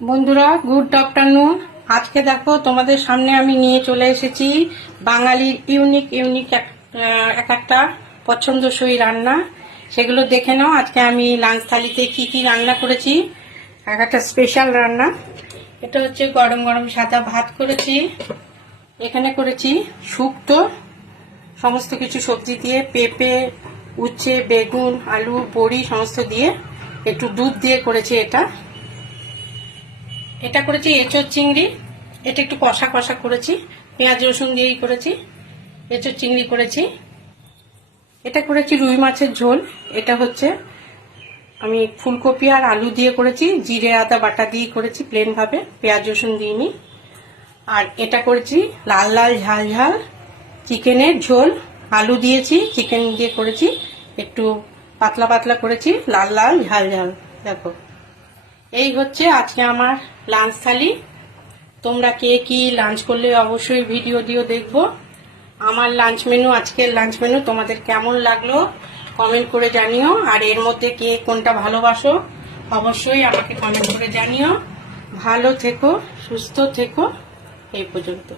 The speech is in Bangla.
বন্ধুরা, গুড আফটারনুন। আজকে দেখো তোমাদের সামনে আমি নিয়ে চলে এসেছি বাঙালির ইউনিক এক একটা পছন্দসই রান্না। সেগুলো দেখে নাও। আজকে আমি লাঞ্চ থালিতে কি কি রান্না করেছি, এক একটা স্পেশাল রান্না। এটা হচ্ছে গরম গরম সাদা ভাত করেছি। এখানে করেছি শুক্তো, সমস্ত কিছু সবজি দিয়ে, পেঁপে, উচ্ছে, বেগুন, আলু, বড়ি সমস্ত দিয়ে, একটু দুধ দিয়ে করেছি। এটা করেছি এঁচোড় চিংড়ি। এটা একটু কষা কষা করেছি, পেঁয়াজ রসুন দিয়েই করেছি। এঁচোড় চিংড়ি করেছি। এটা করেছি রুই মাছের ঝোল। এটা হচ্ছে আমি ফুলকপি আর আলু দিয়ে করেছি, জিরে আদা বাটা দিয়ে করেছি, প্লেন ভাবে, পেঁয়াজ রসুন দিইনি। আর এটা করেছি লাল লাল ঝাল ঝাল চিকেনের ঝোল, আলু দিয়েছি, চিকেন দিয়ে করেছি, একটু পাতলা পাতলা করেছি, লাল লাল ঝাল ঝাল। দেখো, এই হচ্ছে আজকে আমার লাঞ্চ থালি। তোমরা কে কি লাঞ্চ করলে অবশ্যই ভিডিও দিও, দেখবো। আমার লাঞ্চ মেনু, আজকের লাঞ্চ মেনু তোমাদের কেমন লাগলো কমেন্ট করে জানিও। আর এর মধ্যে কে কোনটা ভালোবাসো অবশ্যই আমাকে কমেন্ট করে জানিও। ভালো থেকো, সুস্থ থেকো। এই পর্যন্ত।